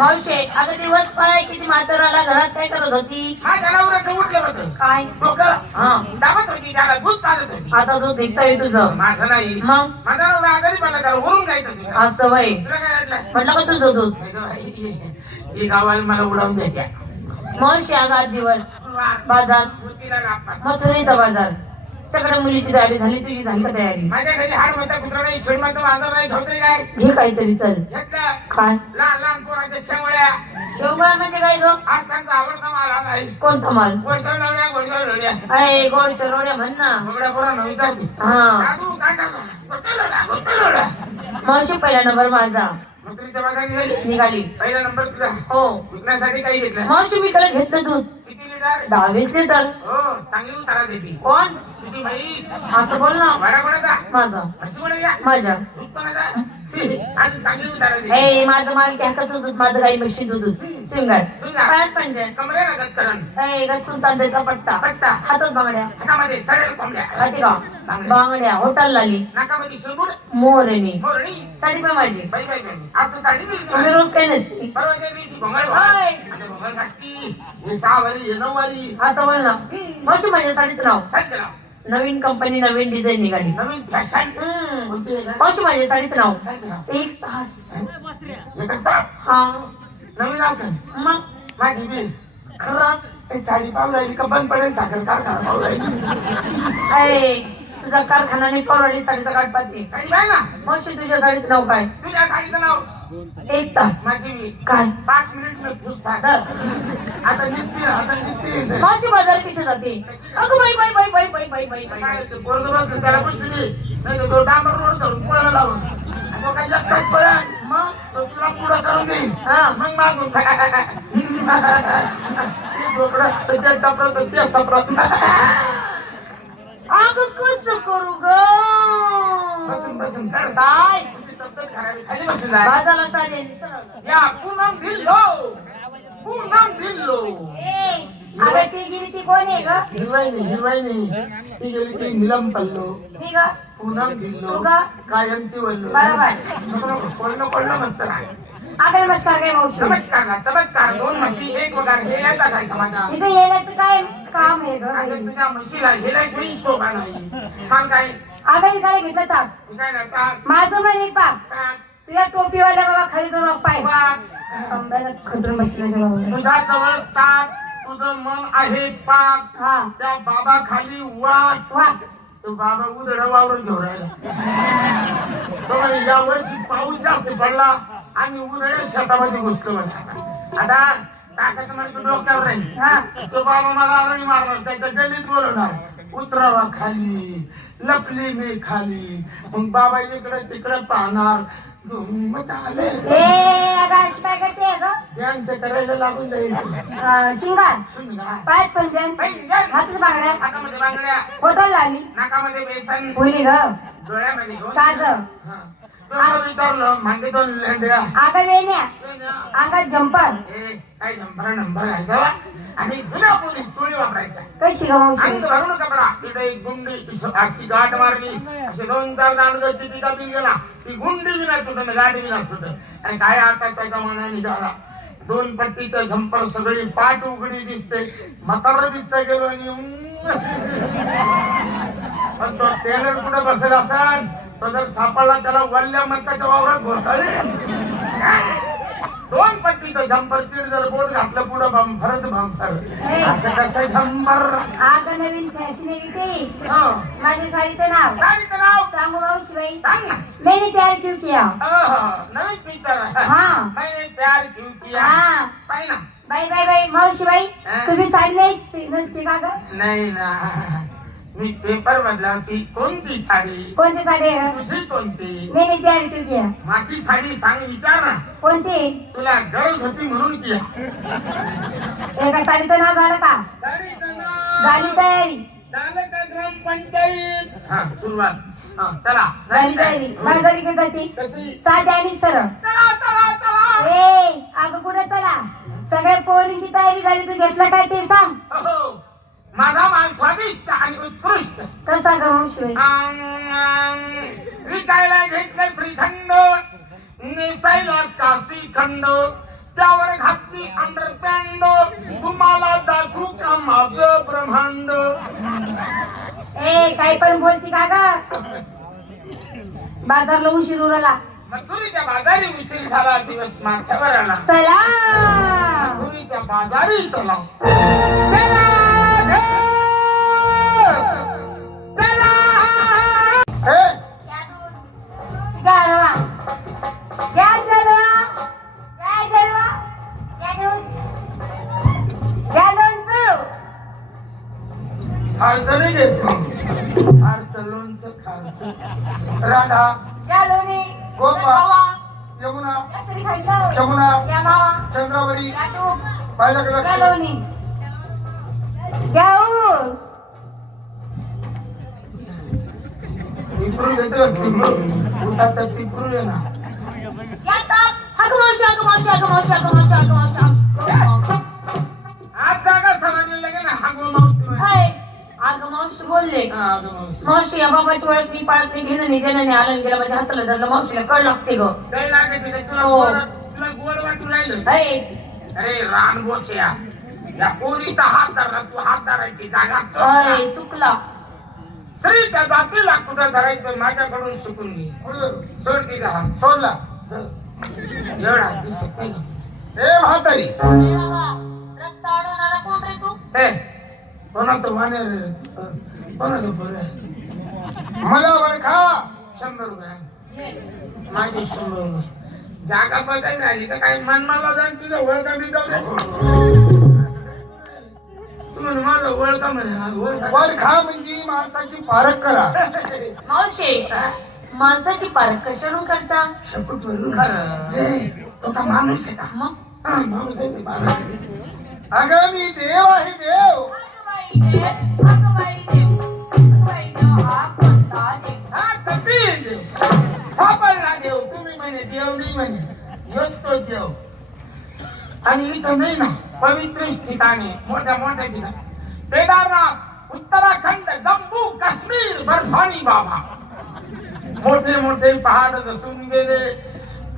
मावशे अगं दिवस पाय किती म्हाताराला घरात काय करत होती? माझ्या नवऱ्याचं उठलं होतं काय डोकं हा दाबत होती त्याला दूध पाजत होती. आता तू देखताय तुझं माझं नाही मग माझा नवरा आजारी पडला त्याला वरून जायचं होतं. असं वय तुला काय वाटलं? म्हटलं का तुझं दूध नाही गं बाई, ही गावाला मला उडवून द्यायच्या मावशी अगं आठ दिवस बाजार बुद्धीला गापात. मथुरेचा बाजार सगळ्या मुलीची दाढी झाली तुझी झाली का तयारी? माझ्या घरी हाड म्हणता कुत्रा नाही श्रीमंत बाजार नाही धोतरी काय घे काहीतरी चल घेतलं काय लहान लहान पोराच्या शेंगोळ्या शेवगा म्हणजे काय ग? आज त्यांचा आवडता माल आला आहे. कोणता माल? गोडसर लावल्या गोडसर लावल्या अय गोड चरोड्या म्हण ना बघड्या पोरांना विचारते हा दादू काय करतो गोट्या लोढा मावशी पहिला नंबर माझा मथुरीच्या बाजारी गेली निघाली पहिला नंबर तुझा हो विकण्यासाठी काही घेतलं मावशी मी त्याला घेतलं दूध किती लिटर 10-20 लिटर हो चांगली उतारा देते कोण किती म्हैस असं बोल ना वाडा कोणाचा माझा म्हशी कोणाचा माझ्या दूध कोणाचा आणि चांगली उतारा देते ए माझं माल काय करतो दूध माझं काही म्हशी दूध सिंगार पायात पंजन कमरे लागत करण ए गचून तांदळाचा पट्टा पट्टा हातात बांगड्या हातामध्ये सडेल कोंबड्या हाती का बांगड्या होटल लाली नाकामध्ये शेंबूड मोरणी मोरणी साडी पण माझी बाई बाई बाई आज तर साडी नेसली तुम्ही रोज काय नसते परवाच्या दिवशी भोंगळ हाय. आता भोंगळ घासती हे 6 वारी हे 9 वारी असं बोल ना मावशी माझ्या साडीचं नाव सांगितलं नवीन कंपनी नवीन डिझाईन निघाली नवीन फॅशन कोणती आहे का? मावशी माझ्या साडीचं नाव सांगितलं 1 तास एक असतात हा नवीन असं मग माझी बी खरंच हे साडी पाहू राहिली का बंद पडेल साखर कारखाना पाहू राहिली अय तुझा कारखाना नाही परवडली साडीचा काढपाची साडी पाह ना मावशी तुझ्या साडीचं नाव काय तुझ्या साडीचं नाव 1 तास माझी बी काय 5 मिनिट में फुसफास आता निघते मावशी बाजार कशी जाते अगं बाई बाई बाई बाई बाई बाई बाई बाई काय ते पोरगं बसलं त्याला बसली नाही तर तो डांबर रोड धरून पळायला लावून आणि तो काही एकटाच पळेल मग तो तुला पुढं करून देईल हा मग मागून त्याच्या टपरत ते सपरत अगं कसं करू ग बसून बसून कर काय तुझी तब्येत खराब आहे. खाली बसून जा. बाजारला चालेल या पूनम भिल्लो पूनम भिल्लो अगं ती गेली ती कोण आहे ग? हिरवाईनी ती गेली ती निलम पल्लो मी ग पूनम भिल्लो तू ग? कायमची वल्लो बरोबर. पडलं मस्त अगं नमस्कार काय मावशी नमस्कार 2 म्हशी एक पगार हे याचा काय समाचार इथं येण्याचं काय काम आहे ग अगं बाई? तुझ्या म्हशीला गेल्या सोयी शोभा नाही मग काय अगं मी काय घेतलं ताक तू काय करतात माझं म्हणे पा तुझ्या टोपीवाल्या बाबा खाली जाऊन पाय आंब्याला खतरून बसले ते बाबा. तुझ्या जवळ ताक तुझं मन आहे पाक हा त्या बाबा खाली वाट वा तो बाबा उदड वावरून घेऊन राहिला तो म्हणे या वर्षी पाऊस जास्त पडला आणि उदड शेतामध्ये घुसतो म्हणे आता ताकाचं म्हणे तू डोक्यावर राहील हा तो बाबा मला आरणी मारणार त्याच्या गल्लीत बोलवणार उतरावा खाली लपली मी खाली मग बाबा इकडे तिकडे पाहणार मग आले ए अगं अशी काय करते ग? त्यांचं करायला लागून जाईल शिंगार सुनगा. पायात पंजन पैंजण. हातात बांगड्या हातामध्ये बांगड्या फोटो आली नाकामध्ये बेसन बोली ग डोळ्यामध्ये काज डोकं विचारलं मागे 2 लेंड्या अगं वेण्या अंगात जंपर काय नंबर घ्यायचा आणि जुन्या पोलीस टोळी वापरायचा कशी ग आणि मावशी तो भरून कपडा इथे एक गुंडी अशी गाठ मारली असे 2-4 दांड तिचा बी गेला ती गुंडी बी नाही सुटत गाडी बी नाही सुटत आणि काय आता त्याच्या मनाने झाला 2 पट्टीचं झंपर सगळी पाठ उघडी दिसते म्हातारा दिसचा गेलो आणि पण तो टेलर कुठे बसेल असाल तो जर सापडला त्याला वल्ल्या मताच्या वावरात घोसाळे 2 पट्टीचं झंपर तीड जर बोट घातलं पुढं बंफरच बंफर असं कसं झंपर अगं नवीन फॅशन आहे ती हो. माझ्या साडीचं नाव साडीचं नाव सांगू मावशी बाई सांग ना मैंने प्यार क्यों किया नवीन पिक्चर हाँ. मैंने प्यार क्यों किया हा पाहि ना बाई बाई बाई मावशी बाई हा? तुम्ही साडी नसते का ग? नाही ना मी पेपर मधला ती कोणती साडी कोणती साडी आहे ग? तुझी कोणती मैंने प्यार क्यों किया माझी साडी सांग विचार ना कोणती तुला गरज होती म्हणून किया एका साडीचं नाव झालं का साडीचं नाव झाली तयारी झालं का ग्रामपंचायत हा सुरुवात हा चला झाली तयारी माझी घेत जाते कशी साधी आणि सरळ चला चला चला ए अगं कुठे चला सगळ्या पोरींची तयारी झाली तू घेतला काय ते सांग हो माझा माल स्वादिष्ट आणि उत्कृष्ट कसा ग मावशी विकायला घेतलं श्रीखंड निसायला काशी खंड त्यावर घातली अंडरपॅन्ड तुम्हाला दाखवू का माझं ब्रह्मांड ए काही पण बोलती का ग बाजारला उशीर उरला मथुरीच्या बाजारी उशीर झाला दिवस माथ्यावर आला चला मथुरीच्या बाजारी चला गारवा क्या जलवा क्या जलवा क्या दूध क्या लोणचं खायचं नाही देतो खारचं लोणचं खायचं राधा क्या लोणी गोपाळ यमुना या सरी खायचं जमुना या मावा चंद्रावरी या तूप पाहिलं क्या का लोणी क्या ऊस टिपरू देतो टिपरू उसाचा टिपरू आहे ना क्या ताप आज जागा समजली लगे ना हा गोमावशी अगं मावशी बोलले हा गोमावशी मावशी या बाबाची ओळख मी पाळत नाही घेणं नाही देणं नाही आलं गेलं माझ्या हाताला धरलं मावशीला कळ लागते ग काय लागत आहे? तुला हो. तुला गोड वाटू राहिलं अय, अरे रानबोच्या या पोरीचा हात धरला तू हात धरायची जागा अय, चुकला स्त्रीच्या जातीला कुठं धरायचं माझ्याकडून शिकून घे सोड तिचा हात सोडला एवढा दिसत नाही का? ए म्हातारी अरे बाबा, रस्ता अडवणारा कोण रे तू ए कोणाचं वाण्यार कोणाचं पोर आहे मला बरखा 100 रुपये माझे 100 रुपये जागा बदल झाली तर काय मन मला जाईल तुझं ओळखा मी तुम्ही माझं ओळखा म्हणे ओळखा बरखा म्हणजे माणसाची पारख करा मावशी माणसाची पारख कशावरून करता शपथ वरून तो का माणूस आहे का मग हा, माणूस आहे ते बाबा. अगं मी देव आहे देव अगं बाई देव हा कोणता देव हा, कपिल देव. सापडला देव तुम्ही म्हणे देव नाही म्हणे योच तो देव आणि इथं नाही ना पवित्र ठिकाणी मोठ्या मोठ्या ठिकाणी केदारनाथ उत्तराखंड जम्मू काश्मीर बर्फानी बाबा मोठे मोठे पहाड धसून गेले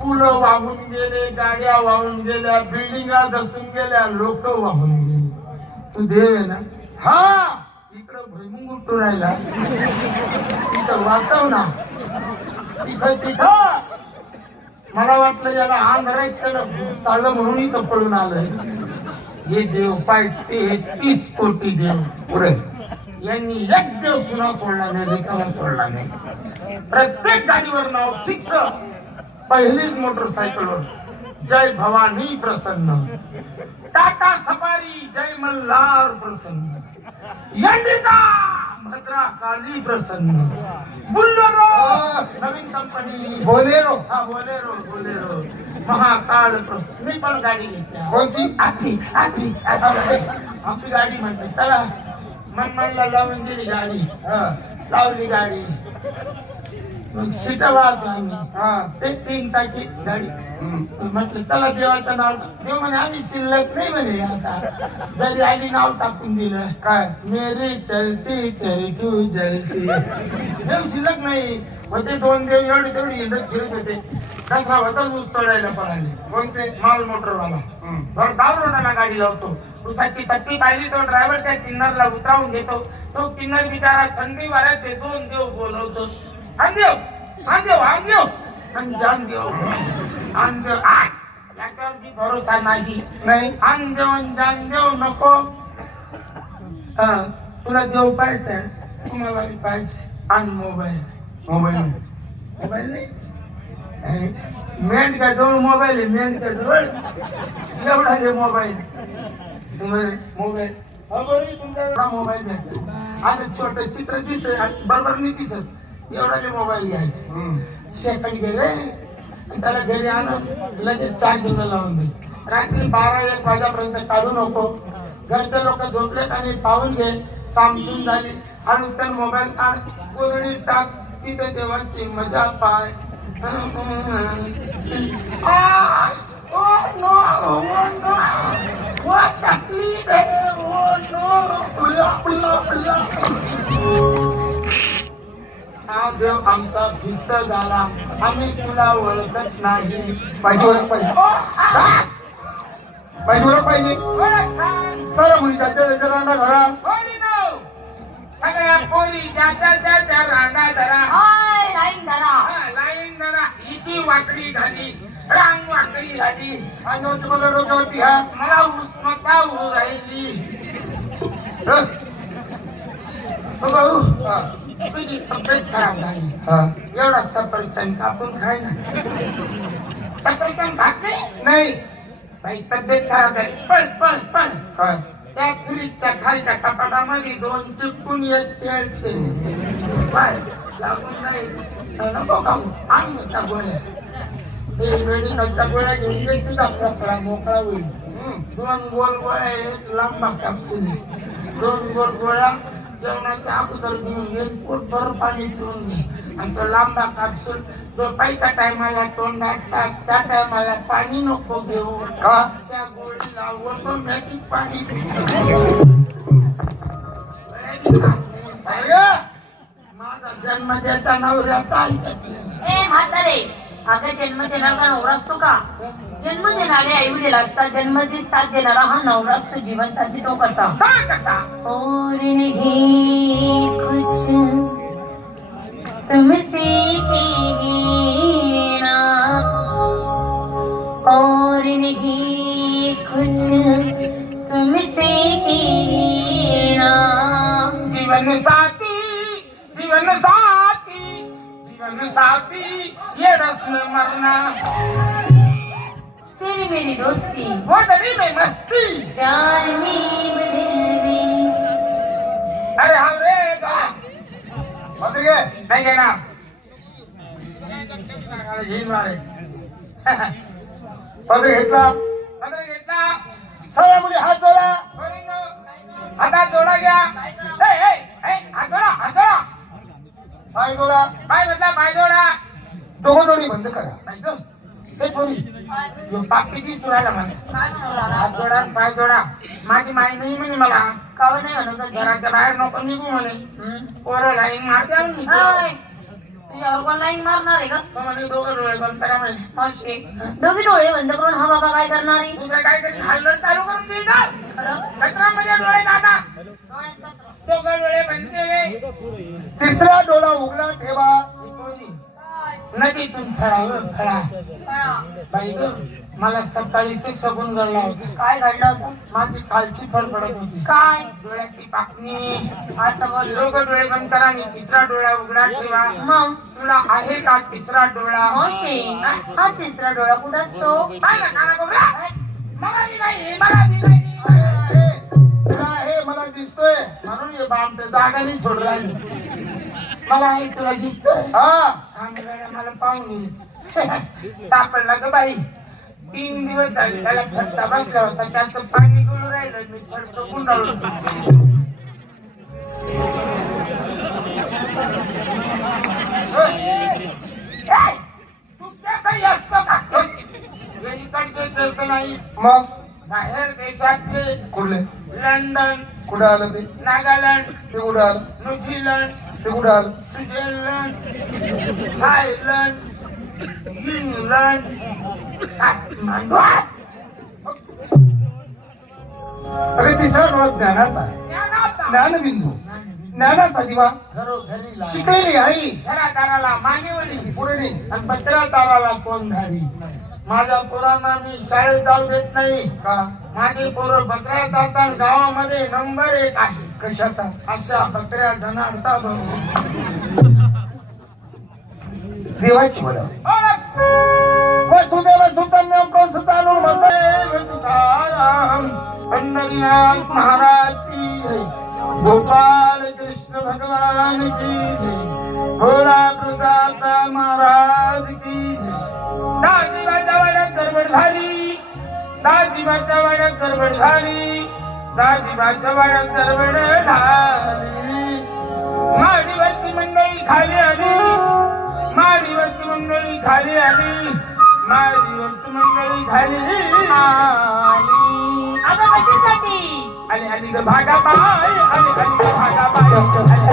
पुलं वाहून गेले गाड्या वाहून गेल्या बिल्डिंगा धसून गेल्या लोक वाहून गेले तू देव आहे ना हा इकडं भुईमुंग उठू राहिला तिथं वाचव ना तिथं मला वाटलं याला आंध्रात त्याला चाललं म्हणून इथं पळून आलंय हे देव पाय ते 30 कोटी देव पुढे यांनी एक देव सुना सोडला नाही लेखाला सोडला नाही प्रत्येक गाडीवर नाव फिक्स पहिलीच मोटरसायकलवर जय भवानी प्रसन्न टाटा सफारी जय मल्हार प्रसन्न इंडिका भद्रा काली प्रसन्न बुल्लरो नवीन कंपनी बोलेरो हा बोलेरो बोलेरो महाकाल प्रसन्न मी पण गाडी घेतली कोणती आपली गाडी म्हणते चला मनला लावून दिली गाडी हा लावली गाडी मग सीटा वाहतो आम्ही हा ते 3 चाकी गाडी हम्म. म्हटलं चला देवाचं नाव देव म्हणे आम्ही शिल्लक नाही म्हणे आता जरी आली नाव टाकून दिलं काय मेरी चलती तरी तू जलती देव शिल्लक नाही होते 2 देव एवढे तेवढी हिंडत फिरत होते कसा होता ऊस तोडायला पळाले कोणते माल मोटरवाला हम्म. गावरोडाला गाडी लावतो उसाची पट्टी पाहिली तो ड्रायव्हर त्या किन्नरला उतरावून घेतो तो किन्नर बिचारा थंडी वाऱ्यात 2 देव बोलवतो अंदेव अंजान देव अंदेव याच्यावर बी भरोसा नाही नाही अंदेव अंजान देव नको तुला देव पाहिजे तुम्हाला बी पाहिजे आण मोबाईल मोबाईल नाही मेंढका जवळ मोबाईल आहे मेंढका जवळ एवढा रे मोबाईल मोबाईल तुमचा मोबाईल भेटला आता छोट चित्र दिसत बरोबर नाही दिसत एवढा रे मोबाईल घ्यायचा शेकड गेले त्याला घरी आणून लगेच चार्जिंग लावून दे रात्री 12-1 वाजेपर्यंत काढू नको घरचे लोक झोपलेत आणि पाहून घे सामसून झाली आणि तर मोबाईल काढ कोरडी टाक तिथे देवाची मजा पाय हा देव आमचा फिक्स झाला आम्ही तुला ओळखत नाही पाहिजे पाहिजे पाहिजे ओळख पाहिजे ओळख सांग. सारा मुलीचा रांडा धरा कोणी नो? सगळ्या पोरी ज्या रांगा धरा. हाय लाईन धरा. हा, लाईन धरा. हिची वाकडी झाली, रांग वाकडी झाली. आणि तुम्हाला डोक्यावरती हा मला उष्णता उडू राहिली. हं? हो भाऊ, हा तुझी तब्येत खराब झाली. हा एवढा सफरचंद कापून खाय ना. सफरचंद खात नाही बाई, तब्येत खराब झाली. पळ पळ पळ. काय त्या फ्रीजच्या खालच्या कपाटामध्ये 2 चिपकून येत तेलचे बाय लागून नाही. नको खाऊ, आण त्या गोळ्या. ते मेडिकलच्या गोळ्या घेऊन ये, तुझा मोकळा मोकळा होईल. 2 गोल गोळ्या, 1 लांबा कॅप्सूल. 2 गोल गोळ्या जेवणाच्या अगोदर घेऊन घे, पोटभर पाणी पिऊन घे. आणि तो लांबा कॅप्सूल झोपायच्या टायमाला तोंडात टाक. त्या टायमाला पाणी नको घेऊ. का त्या गोळीला ऑटोमॅटिक पाणी माझा जन्म देता नवऱ्याचा ए म्हातारे, अगं जन्म देणारा नवरा असतो का? जन्म देणारे आई वडील असतात. जन्मदिन साथ देणारा हा नवरा असतो. जीवन साथी तो कसा? कसा और नहीं कुछ तुमसे कहना, और नहीं कुछ तुमसे कहना। जीवन साथी, जीवन साथी, जीवन साथी, ये रस्म मरना, तेरी मेरी दोस्ती, वो दरी में मस्ती. प्यार में बदल दी। अरे हम रे गा मध्ये घे नाही घेणार. घेणार मध्ये घेतला घेतला. सारा मुली हात जोडा हातात जोडा घ्या. हात जोडा, हात जोडा. पाय जोडा पाय बदला, पाय जोडा. दोघं दोन्ही बंद करा नाही गं. हे पोरी, ह्यो पाप किती तुरायला म्हणे. काय म्हणाला? हात जोडा आणि पाय जोडा. माझी माई नाही म्हणे मला. कावं नाही म्हणत होती? घराच्या बाहेर नको निघू म्हणे. पोरं लाईन मारते आणि हाय, तुझ्यावर कोण लाईन मारणार आहे का? म्हणे दोघं डोळे बंद करा म्हणे. मावशी, दोघी डोळे बंद करून हा बाबा काय करणार आहे? दुसरं काहीतरी खाल्लं चालू करून देणार. खरं? कचरामध्ये डोळे दादा. डोळ्यात कचरा. दोघं डोळे बंद केले. तिसरा डोळा उघडा ठेवा ही पोरी नदीतून फळावं फळा. कळा. बाई ग, मला सकाळी ते सगून घडला होता. काय घडलं होतं? माझी कालची फडफडत होती. काय? डोळ्याची पापणी. असं बोललो. दोघं डोळे बंद करा आणि तिसरा डोळा उघडा ठेवा. मग तुला आहे का तिसरा डोळा? मावशी, हा तिसरा डोळा कुठं असतो? काय ना काना कोपरा? मला बी नाही, मला बी नाही. तुला हे मला दिसतोय म्हणून हे बाम तर जागा नाही सोडून राहिली. मला आहे तुला दिसतोय. हा मला पाहून घे. सापडला ग बाई. 3 दिवस झाले त्याला फटका बसला होता. त्याचं पाणी गळू राहिलं. मी फटकं गुंडाळलो. तू केसही असतो का? इकडचे केस नाही. मग बाहेर देशातले. कुठले लंडन, कुठं आलं ते नागालँड, ते कुठं आलं न्यूझीलंड, ते कुठं आलं स्वित्झर्लंड, थायलंड, इंग्लंड, काठमांडू. अरे तिसरा डोळा ज्ञानाचा ज्ञानाचा. ज्ञानबिंदू ज्ञानाचा दिवा घरोघरी लावा. शिकलेली आई घरादाराला मागेवली पुढे नाही आणि पत्रादाराला कोण धाडी. माझ्या पोरांना मी शाळेत जाऊ देत नाही. का माझे पोरं बकऱ्या जातात. गावामध्ये नंबर 1 आहे. कशाचा अशा बकऱ्या धनाडता देवाची बरं ओळख. वसुदेव सुतन्यम कंसचानू म्हणतात तुकाराम पंढरीनाथ महाराज की जय. गोपाल कृष्ण भगवान की जय. भोला प्रदाता महाराज की जय. दाजीबाच्या वाड्यात गडबड झाली. दाजीबाच्या वाड्यात गडबड झाली. दाजीबाच्या वाड्यात गडबड झाली. माडीवरची मंडळी खाली आली. माडीवरची मंडळी खाली आली. माडीवरची मंडळी खाली आली. अगं कशासाठी? आली आली ग भागा बाय. आली आली ग भागा बाय.